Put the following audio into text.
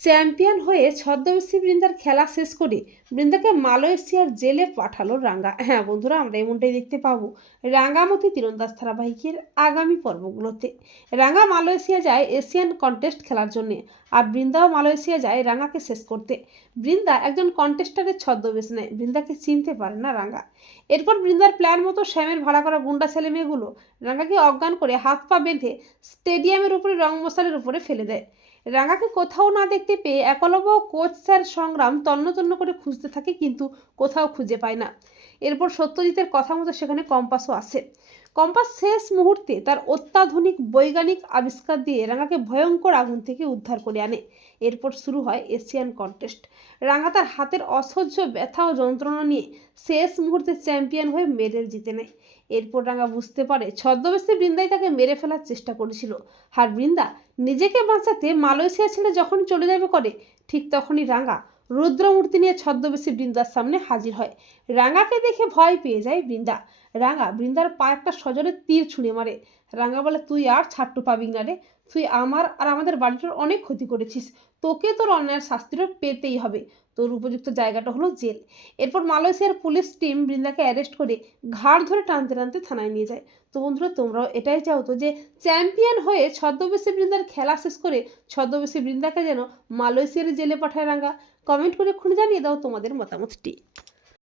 Champion হয়ে ছদ্মবেশী বৃন্দার খেলা শেষ করে বৃন্দাকে মালয়েশিয়ার জেলে পাঠালো রাঙ্গা। হ্যাঁ বন্ধুরা, আমরা এমনটাই দেখতে পাবো রাঙ্গামতি তীরন্দাজ ধারাবাহিকের আগামী পর্বগুলোতে। রাঙ্গা মালয়েশিয়া যায় এশিয়ান কন্টেস্ট খেলার জন্য, আর বৃন্দাও মালয়েশিয়া যায় রাঙ্গাকে শেষ করতে। বৃন্দা একজন কন্টেস্টারের ছদ্মবেশ নেয়, বৃন্দাকে চিনতে পারে না রাঙ্গা। এরপর বৃন্দার প্ল্যান মতো শ্যামের ভাড়া করা গুন্ডা ছেলে মেয়েগুলো রাঙ্গাকে অজ্ঞান করে হাত পা বেঁধে স্টেডিয়ামের উপরে রং মশালের উপরে ফেলে দেয়। রাঙাকে কোথাও না দেখতে পেয়ে একলব্য কোচ স্যার সংগ্রাম তন্ন তন্ন করে খুঁজতে থাকে, কিন্তু কোথাও খুঁজে পায় না। এরপর সত্যজিতের কথা মতো সেখানে কম্পাসও আসে। কম্পাস শেষ মুহূর্তে তার অত্যাধুনিক বৈজ্ঞানিক আবিষ্কার দিয়ে রাঙাকে ভয়ঙ্কর আগুন থেকে উদ্ধার করে আনে। এরপর শুরু হয় এশিয়ান কন্টেস্ট। রাঙা তার হাতের অসহ্য ব্যথা ও যন্ত্রণা নিয়ে শেষ মুহূর্তে চ্যাম্পিয়ন হয়ে মেডেল জিতে নেয়। এরপর রাঙা বুঝতে পারে ছদ্মবেশী বৃন্দাই তাকে মেরে ফেলার চেষ্টা করেছিল, আর বৃন্দা নিজেকে বাঁচাতে মালয়েশিয়া ছেড়ে যখন চলে যাবে করে, ঠিক তখনই রাঙা রুদ্রমূর্তি নিয়ে ছদ্মবেশী বৃন্দার সামনে হাজির হয়। রাঙাকে দেখে ভয় পেয়ে যায় বৃন্দা। রাঙা বৃন্দার পায়ে একটা সজোরে তীর ছুঁড়ে মারে। রাঙা বলে, তুই আর ছাড়টু পাবি না রে, তুই আমার আর আমাদের বাড়িটার অনেক ক্ষতি করেছিস, তোকে তোর অন্যায়ের শাস্তিটা পেতেই হবে, তোর উপযুক্ত জায়গাটা হলো জেল। এরপর মালয়েশিয়ার পুলিশ টিম বৃন্দাকে অ্যারেস্ট করে ঘাড় ধরে টানতে টানতে থানায় নিয়ে যায়। তো বন্ধুরা, তোমরাও এটাই চাও তো যে চ্যাম্পিয়ন হয়ে ছদ্মবেশী বৃন্দার খেলা শেষ করে ছদ্মবেশী বৃন্দাকে যেন মালয়েশিয়ার জেলে পাঠায় রাঙা? কমেন্ট করে খুঁজে জানিয়ে দাও তোমাদের মতামতটি।